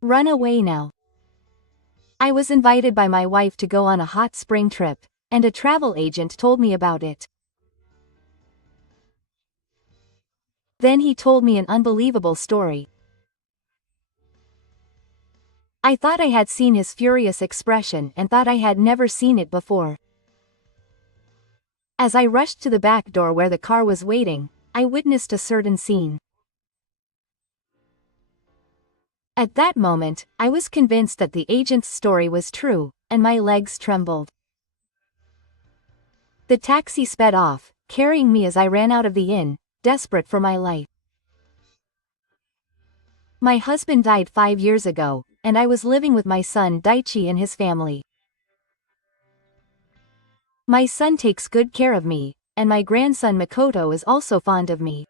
Run away now. I was invited by my wife to go on a hot spring trip, and a travel agent told me about it. Then he told me an unbelievable story. I thought I had seen his furious expression and thought I had never seen it before. As I rushed to the back door where the car was waiting, I witnessed a certain scene. At that moment, I was convinced that the agent's story was true, and my legs trembled. The taxi sped off, carrying me as I ran out of the inn, desperate for my life. My husband died 5 years ago, and I was living with my son Daichi and his family. My son takes good care of me, and my grandson Makoto is also fond of me.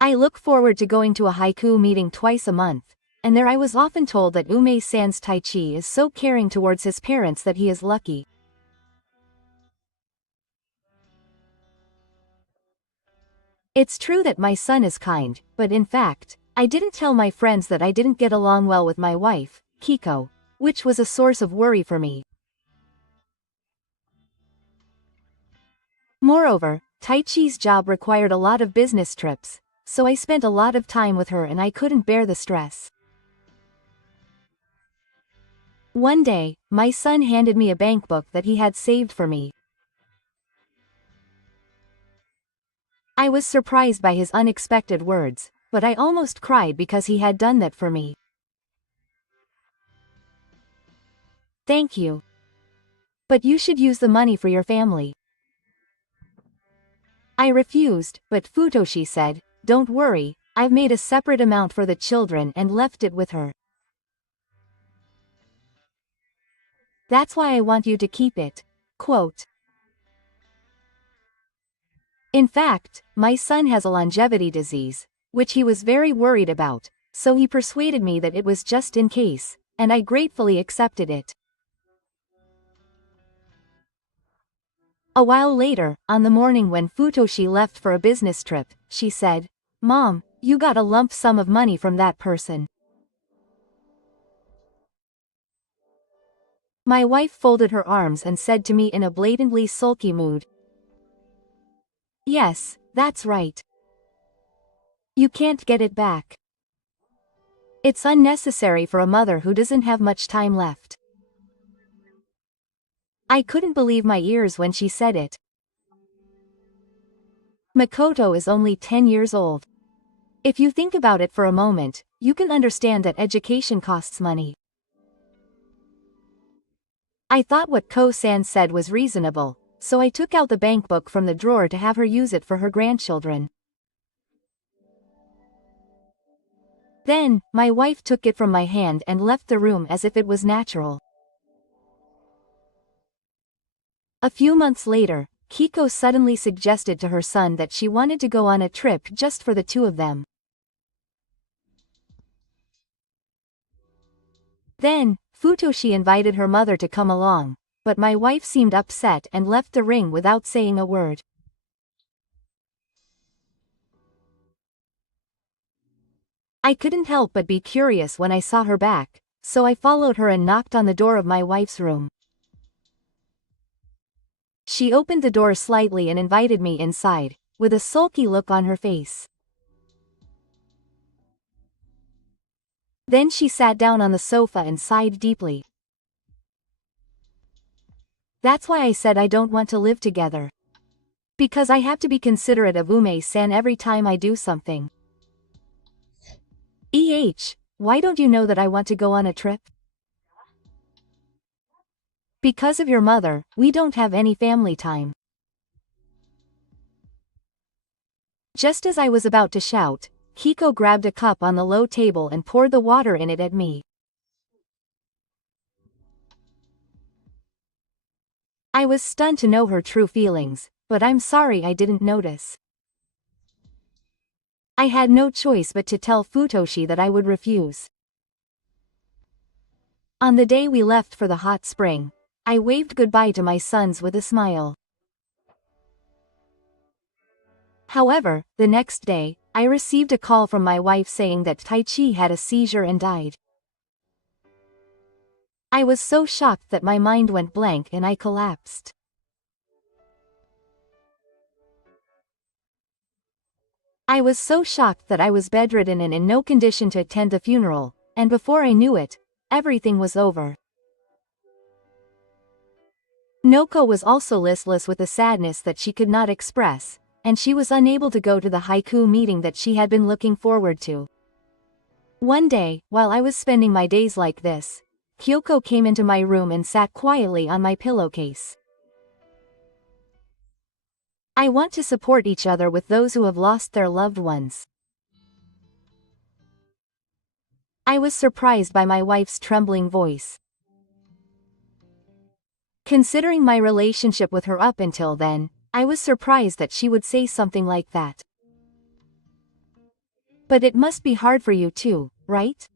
I look forward to going to a haiku meeting twice a month, and there I was often told that Ume-san's Taichi is so caring towards his parents that he is lucky. It's true that my son is kind, but in fact, I didn't tell my friends that I didn't get along well with my wife, Kiko, which was a source of worry for me. Moreover, Taichi's job required a lot of business trips, so I spent a lot of time with her and I couldn't bear the stress. One day, my son handed me a bank book that he had saved for me. I was surprised by his unexpected words, but I almost cried because he had done that for me. Thank you. But you should use the money for your family. I refused, but Futoshi said, "Don't worry, I've made a separate amount for the children and left it with her. That's why I want you to keep it." Quote. In fact, my son has a longevity disease, which he was very worried about, so he persuaded me that it was just in case, and I gratefully accepted it. A while later, on the morning when Futoshi left for a business trip, she said, "Mom, you got a lump sum of money from that person." My wife folded her arms and said to me in a blatantly sulky mood, "Yes, that's right. You can't get it back. It's unnecessary for a mother who doesn't have much time left." I couldn't believe my ears when she said it. Makoto is only 10 years old. If you think about it for a moment, you can understand that education costs money. I thought what Ko-san said was reasonable, so I took out the bank book from the drawer to have her use it for her grandchildren. Then, my wife took it from my hand and left the room as if it was natural. A few months later, Kiko suddenly suggested to her son that she wanted to go on a trip just for the two of them. Then, Futoshi invited her mother to come along, but my wife seemed upset and left the ring without saying a word. I couldn't help but be curious when I saw her back, so I followed her and knocked on the door of my wife's room. She opened the door slightly and invited me inside, with a sulky look on her face. Then she sat down on the sofa and sighed deeply. "That's why I said I don't want to live together. Because I have to be considerate of Ume-san every time I do something. Why don't you know that I want to go on a trip? Because of your mother, we don't have any family time." Just as I was about to shout, Kiko grabbed a cup on the low table and poured the water in it at me. I was stunned to know her true feelings, but I'm sorry I didn't notice. I had no choice but to tell Futoshi that I would refuse. On the day we left for the hot spring, I waved goodbye to my sons with a smile. However, the next day, I received a call from my wife saying that Taichi had a seizure and died. I was so shocked that my mind went blank and I collapsed. I was so shocked that I was bedridden and in no condition to attend the funeral, and before I knew it, everything was over. Noko was also listless with a sadness that she could not express, and she was unable to go to the haiku meeting that she had been looking forward to. One day, while I was spending my days like this, Kyoko came into my room and sat quietly on my pillowcase. I want to support each other with those who have lost their loved ones. I was surprised by my wife's trembling voice. Considering my relationship with her up until then, I was surprised that she would say something like that. But it must be hard for you too, right?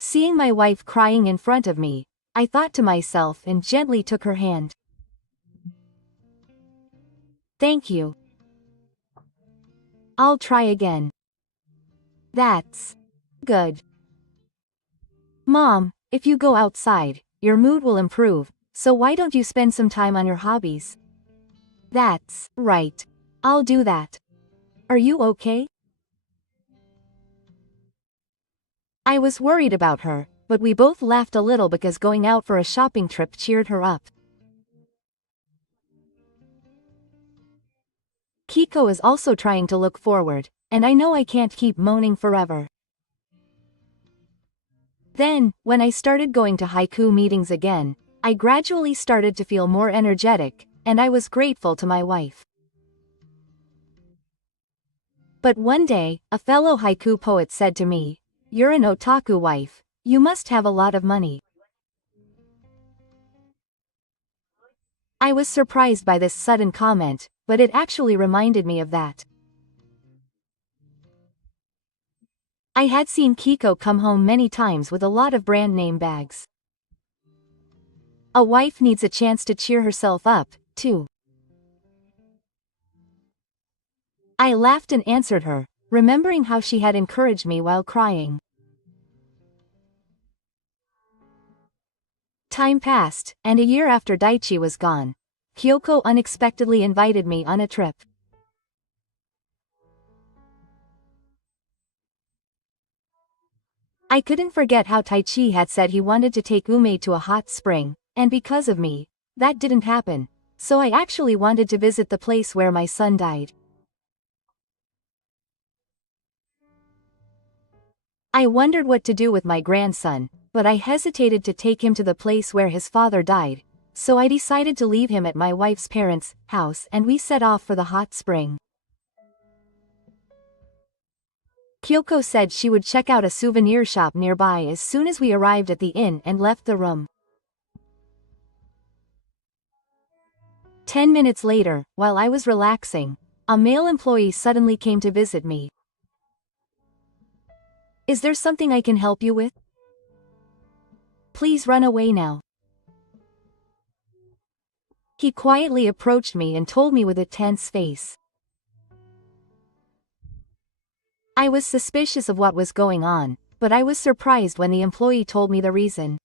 Seeing my wife crying in front of me, I thought to myself and gently took her hand. Thank you. I'll try again. That's good. Mom, if you go outside, your mood will improve, so why don't you spend some time on your hobbies? That's right. I'll do that. Are you okay? I was worried about her, but we both laughed a little because going out for a shopping trip cheered her up. Kiko is also trying to look forward, and I know I can't keep moaning forever. Then, when I started going to haiku meetings again, I gradually started to feel more energetic, and I was grateful to my wife. But one day, a fellow haiku poet said to me, "You're an otaku wife, you must have a lot of money." I was surprised by this sudden comment, but it actually reminded me of that. I had seen Kiko come home many times with a lot of brand name bags. A wife needs a chance to cheer herself up, too. I laughed and answered her, remembering how she had encouraged me while crying. Time passed, and a year after Daichi was gone, Kyoko unexpectedly invited me on a trip. I couldn't forget how Taichi had said he wanted to take Ume to a hot spring, and because of me, that didn't happen, so I actually wanted to visit the place where my son died. I wondered what to do with my grandson, but I hesitated to take him to the place where his father died, so I decided to leave him at my wife's parents' house and we set off for the hot spring. Kyoko said she would check out a souvenir shop nearby as soon as we arrived at the inn and left the room. 10 minutes later, while I was relaxing, a male employee suddenly came to visit me. "Is there something I can help you with? Please run away now." He quietly approached me and told me with a tense face. I was suspicious of what was going on, but I was surprised when the employee told me the reason.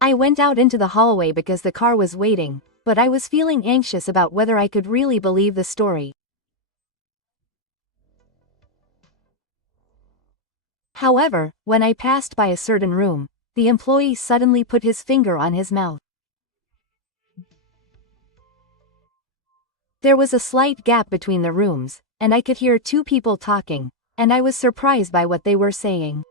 I went out into the hallway because the car was waiting, but I was feeling anxious about whether I could really believe the story. However, when I passed by a certain room, the employee suddenly put his finger on his mouth. There was a slight gap between the rooms, and I could hear two people talking, and I was surprised by what they were saying.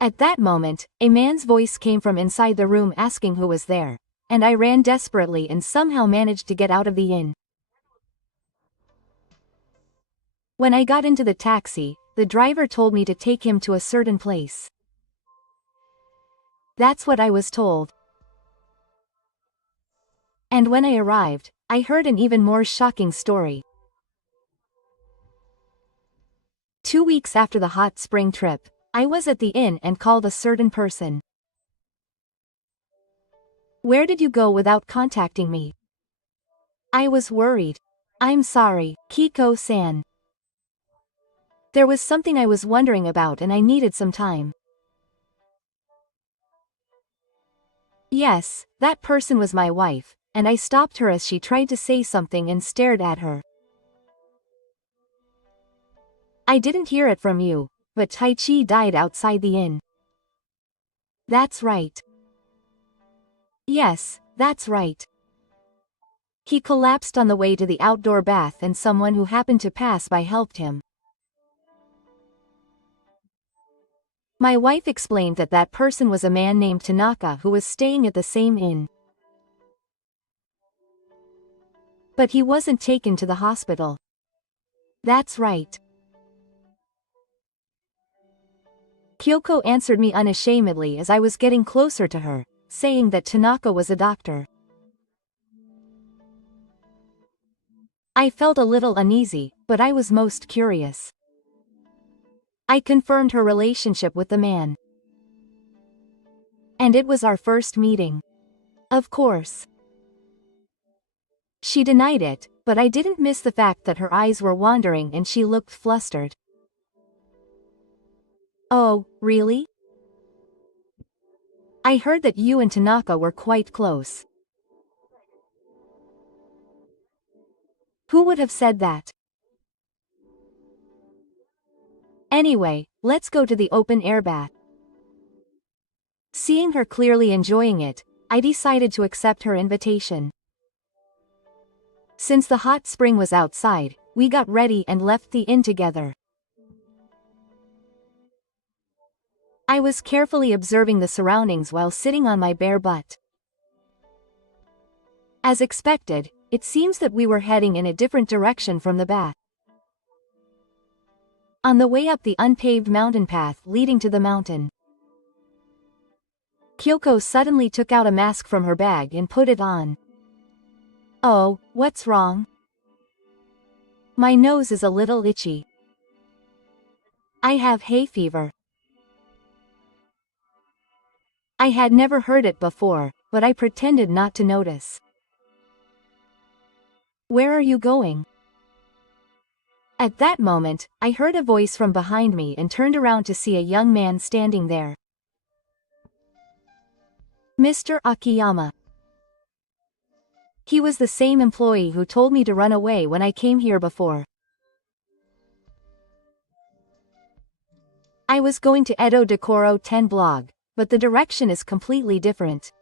At that moment, a man's voice came from inside the room asking who was there, and I ran desperately and somehow managed to get out of the inn. When I got into the taxi, the driver told me to take him to a certain place. That's what I was told. And when I arrived, I heard an even more shocking story. 2 weeks after the hot spring trip, I was at the inn and called a certain person. Where did you go without contacting me? I was worried. I'm sorry, Kiko-san. There was something I was wondering about and I needed some time. Yes, that person was my wife, and I stopped her as she tried to say something and stared at her. I didn't hear it from you, but Taichi died outside the inn. That's right. Yes, that's right. He collapsed on the way to the outdoor bath and someone who happened to pass by helped him. My wife explained that that person was a man named Tanaka who was staying at the same inn. But he wasn't taken to the hospital. That's right. Kyoko answered me unashamedly as I was getting closer to her, saying that Tanaka was a doctor. I felt a little uneasy, but I was most curious. I confirmed her relationship with the man. And it was our first meeting. Of course. She denied it, but I didn't miss the fact that her eyes were wandering and she looked flustered. Oh, really? I heard that you and Tanaka were quite close. Who would have said that? Anyway, let's go to the open-air bath. Seeing her clearly enjoying it, I decided to accept her invitation. Since the hot spring was outside, we got ready and left the inn together. I was carefully observing the surroundings while sitting on my bare butt. As expected, it seems that we were heading in a different direction from the bath. On the way up the unpaved mountain path leading to the mountain, Kyoko suddenly took out a mask from her bag and put it on. Oh, what's wrong? My nose is a little itchy. I have hay fever. I had never heard it before, but I pretended not to notice. Where are you going? At that moment, I heard a voice from behind me and turned around to see a young man standing there. Mr. Akiyama. He was the same employee who told me to run away when I came here before. I was going to Edo Decoro 10 blog, but the direction is completely different.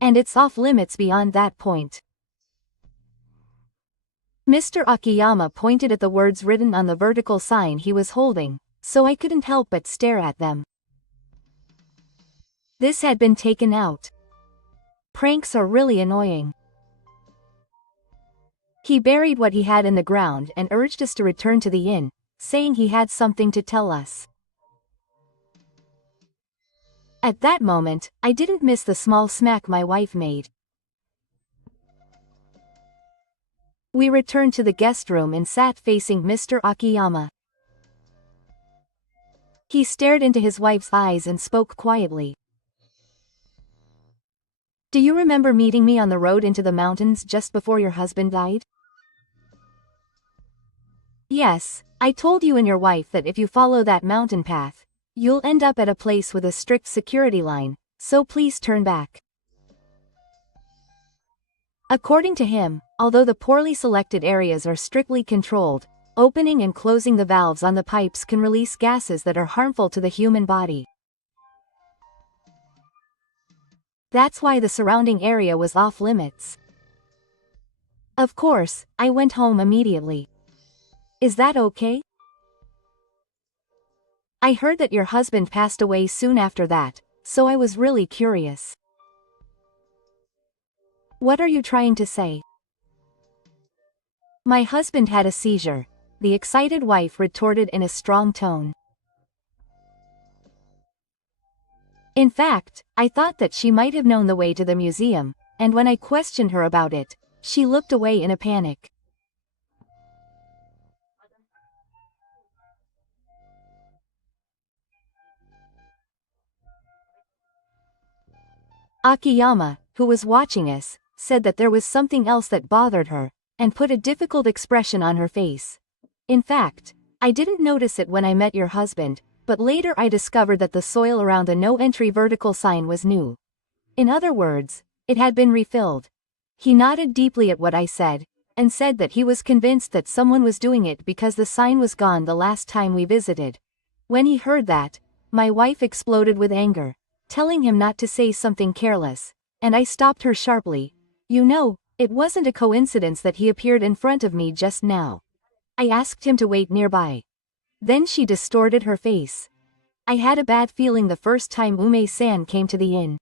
And it's off limits beyond that point. Mr. Akiyama pointed at the words written on the vertical sign he was holding, so I couldn't help but stare at them. This had been taken out. Pranks are really annoying. He buried what he had in the ground and urged us to return to the inn, saying he had something to tell us. At that moment, I didn't miss the small smack my wife made. We returned to the guest room and sat facing Mr. Akiyama. He stared into his wife's eyes and spoke quietly. Do you remember meeting me on the road into the mountains just before your husband died? Yes, I told you and your wife that if you follow that mountain path, you'll end up at a place with a strict security line, so please turn back. According to him, although the poorly selected areas are strictly controlled, opening and closing the valves on the pipes can release gases that are harmful to the human body. That's why the surrounding area was off limits. Of course, I went home immediately. Is that okay? I heard that your husband passed away soon after that, so I was really curious. What are you trying to say? My husband had a seizure, the excited wife retorted in a strong tone. In fact, I thought that she might have known the way to the museum, and when I questioned her about it, she looked away in a panic. Akiyama, who was watching us, said that there was something else that bothered her, and put a difficult expression on her face. In fact, I didn't notice it when I met your husband, but later I discovered that the soil around the no-entry vertical sign was new. In other words, it had been refilled. He nodded deeply at what I said, and said that he was convinced that someone was doing it because the sign was gone the last time we visited. When he heard that, my wife exploded with anger, telling him not to say something careless, and I stopped her sharply. You know, it wasn't a coincidence that he appeared in front of me just now. I asked him to wait nearby. Then she distorted her face. I had a bad feeling the first time Ume-san came to the inn.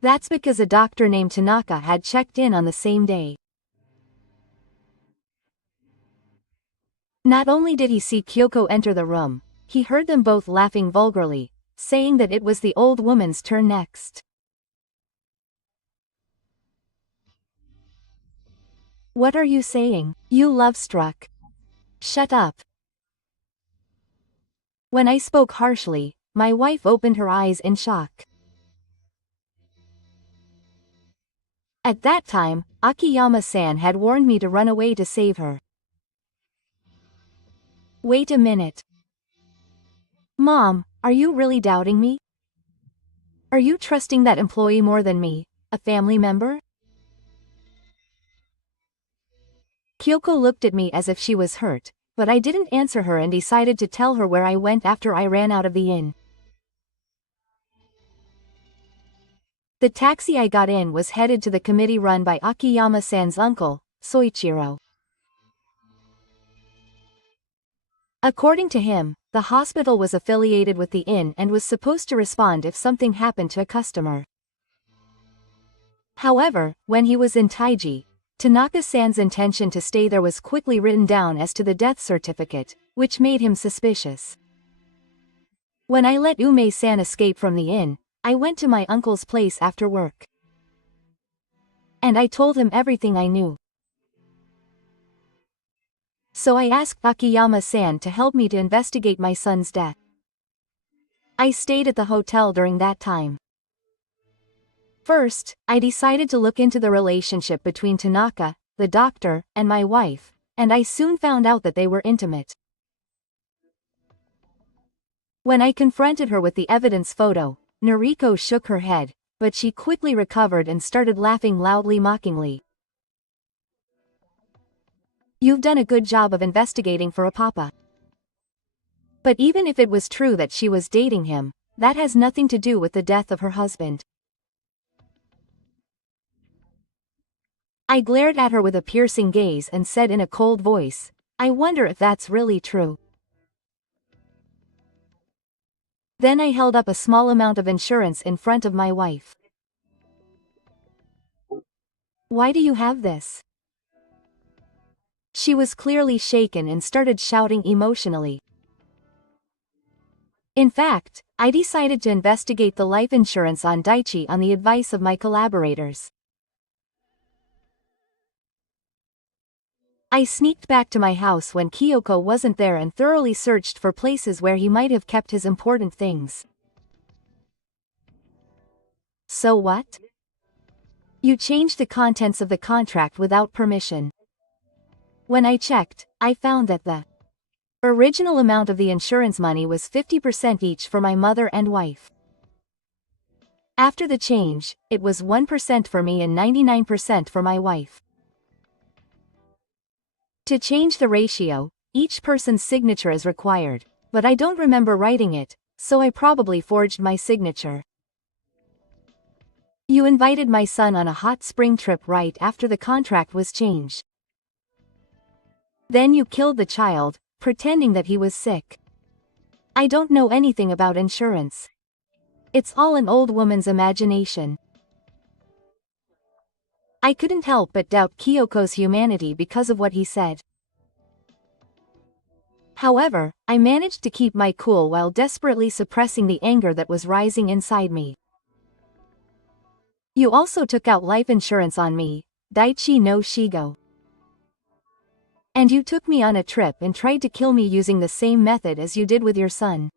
That's because a doctor named Tanaka had checked in on the same day. Not only did he see Kyoko enter the room, he heard them both laughing vulgarly, saying that it was the old woman's turn next. What are you saying, you love-struck? Shut up. When I spoke harshly, my wife opened her eyes in shock. At that time, Akiyama-san had warned me to run away to save her. Wait a minute. Mom, are you really doubting me? Are you trusting that employee more than me, a family member? Kyoko looked at me as if she was hurt, but I didn't answer her and decided to tell her where I went after I ran out of the inn. The taxi I got in was headed to the committee run by Akiyama-san's uncle, Soichiro. According to him, the hospital was affiliated with the inn and was supposed to respond if something happened to a customer. However, when he was in Taiji, Tanaka-san's intention to stay there was quickly written down as to the death certificate, which made him suspicious. When I let Ume-san escape from the inn, I went to my uncle's place after work. And I told him everything I knew. So I asked Akiyama-san to help me to investigate my son's death. I stayed at the hotel during that time. First, I decided to look into the relationship between Tanaka, the doctor, and my wife, and I soon found out that they were intimate. When I confronted her with the evidence photo, Noriko shook her head, but she quickly recovered and started laughing loudly mockingly. You've done a good job of investigating for a papa. But even if it was true that she was dating him, that has nothing to do with the death of her husband. I glared at her with a piercing gaze and said in a cold voice, I wonder if that's really true. Then I held up a small amount of insurance in front of my wife. Why do you have this? She was clearly shaken and started shouting emotionally. In fact, I decided to investigate the life insurance on Daichi on the advice of my collaborators. I sneaked back to my house when Kyoko wasn't there and thoroughly searched for places where he might have kept his important things. So what? You changed the contents of the contract without permission. When I checked, I found that the original amount of the insurance money was 50% each for my mother and wife. After the change, it was 1% for me and 99% for my wife. To change the ratio, each person's signature is required, but I don't remember writing it, so I probably forged my signature. You invited my son on a hot spring trip right after the contract was changed. Then you killed the child, pretending that he was sick. I don't know anything about insurance. It's all an old woman's imagination. I couldn't help but doubt Kyoko's humanity because of what he said. However, I managed to keep my cool while desperately suppressing the anger that was rising inside me. You also took out life insurance on me, Daichi no Shigo. And you took me on a trip and tried to kill me using the same method as you did with your son.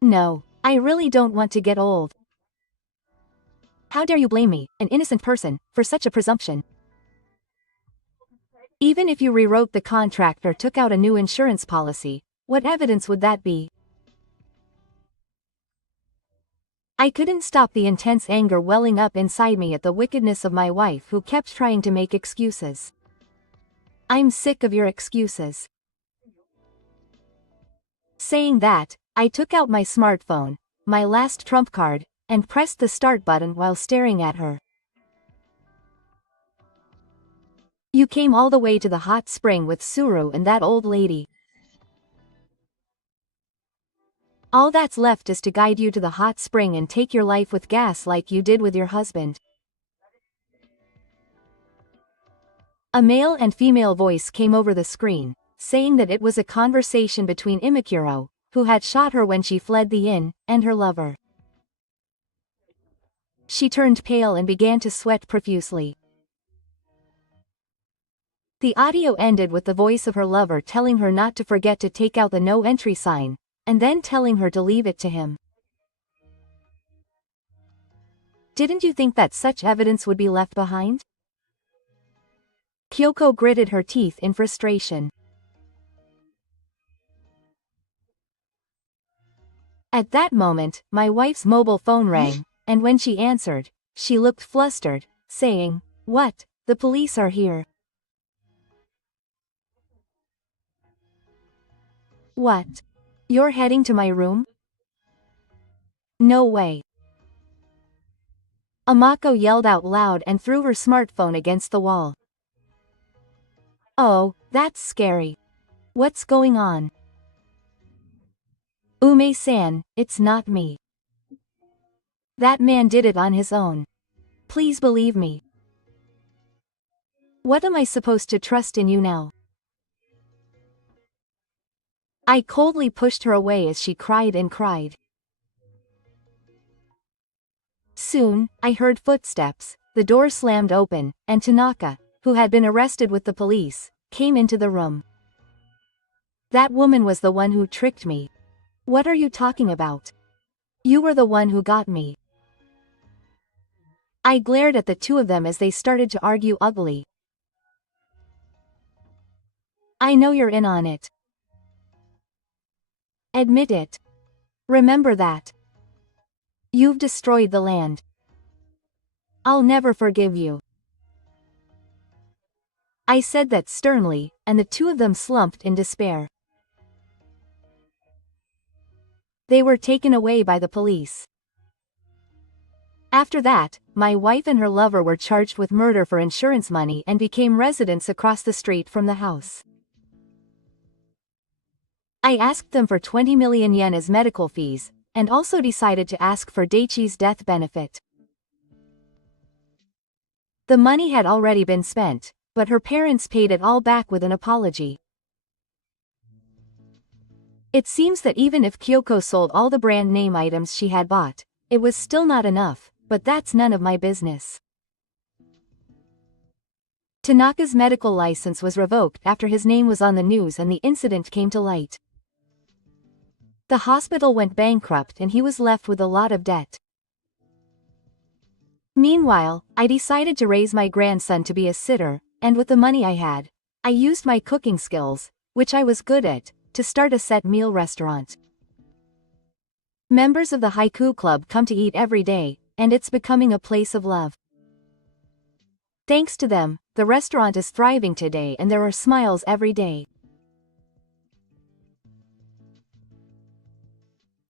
No, I really don't want to get old. How dare you blame me, an innocent person, for such a presumption? Even if you rewrote the contract or took out a new insurance policy, what evidence would that be? I couldn't stop the intense anger welling up inside me at the wickedness of my wife who kept trying to make excuses. I'm sick of your excuses. Saying that, I took out my smartphone, my last trump card, and pressed the start button while staring at her. You came all the way to the hot spring with Suru and that old lady. All that's left is to guide you to the hot spring and take your life with gas like you did with your husband. A male and female voice came over the screen, saying that it was a conversation between Imikuro, who had shot her when she fled the inn, and her lover. She turned pale and began to sweat profusely. The audio ended with the voice of her lover telling her not to forget to take out the no entry sign, and then telling her to leave it to him. Didn't you think that such evidence would be left behind? Kyoko gritted her teeth in frustration. At that moment, my wife's mobile phone rang, and when she answered, she looked flustered, saying, "What? The police are here." What? You're heading to my room? No way. Amako yelled out loud and threw her smartphone against the wall. Oh, that's scary. What's going on? Ume-san, it's not me. That man did it on his own. Please believe me. What am I supposed to trust in you now? I coldly pushed her away as she cried and cried. Soon, I heard footsteps, the door slammed open, and Tanaka, who had been arrested with the police, came into the room. That woman was the one who tricked me. What are you talking about? You were the one who got me. I glared at the two of them as they started to argue ugly. I know you're in on it. Admit it. Remember that. You've destroyed the land. I'll never forgive you. I said that sternly, and the two of them slumped in despair. They were taken away by the police. After that, my wife and her lover were charged with murder for insurance money and became residents across the street from the house. I asked them for 20 million yen as medical fees, and also decided to ask for Daichi's death benefit. The money had already been spent, but her parents paid it all back with an apology. It seems that even if Kyoko sold all the brand name items she had bought, it was still not enough, but that's none of my business. Tanaka's medical license was revoked after his name was on the news and the incident came to light. The hospital went bankrupt and he was left with a lot of debt. Meanwhile, I decided to raise my grandson to be a sitter, and with the money I had, I used my cooking skills, which I was good at, to start a set meal restaurant. Members of the Haiku Club come to eat every day, and it's becoming a place of love. Thanks to them, the restaurant is thriving today and there are smiles every day.